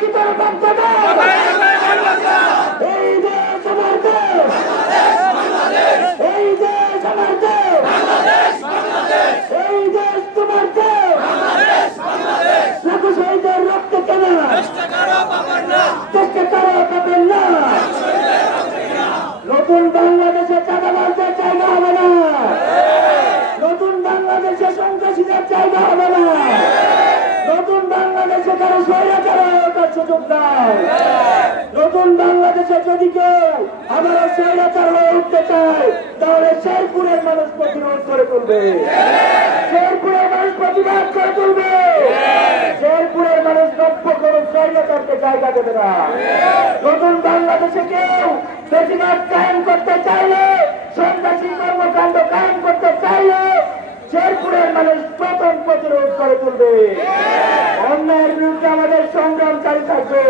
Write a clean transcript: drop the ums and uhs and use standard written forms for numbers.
কি তোর বাংলাদেশ এই দেশ আমার দেশ এই দেশ আমার দেশ এই দেশ তোমার দেশ লাখো শহীদের রক্ত কেনা চেষ্টা করো পাবেন না নতুন বাংলাদেশে চাঁদাবাজদের জায়গা হবে না নতুন বাংলাদেশে সন্ত্রাসীদের জায়গা হবে না নতুন বাংলাদেশে কারো স্বৈরাচার ওঠার সুযোগ নাই নতুন বাংলাদেশে যদি কেউ আবার স্বৈরাচার হয়ে উঠতে চায় তাহলে শেরপুরের মানুষ প্রতিরোধ করে তুলবে শেরপুরের মানুষ প্রতিবাদ করে তুলবে শেরপুরের মানুষ নব্য কোনো স্বৈরাচারকে জায়গা দেবে না নতুন বাংলাদেশে কেউ বেশিরভাগ কায়েম করতে চাইলে সন্ত্রাসী কর্মকাণ্ড কায়েম করতে চাইলে শেরপুরের মানুষ প্রথম প্রতিরোধ করে তুলবে অন্যায়ের বিরুদ্ধে আমাদের সংগ্রাম জারি থাকবে।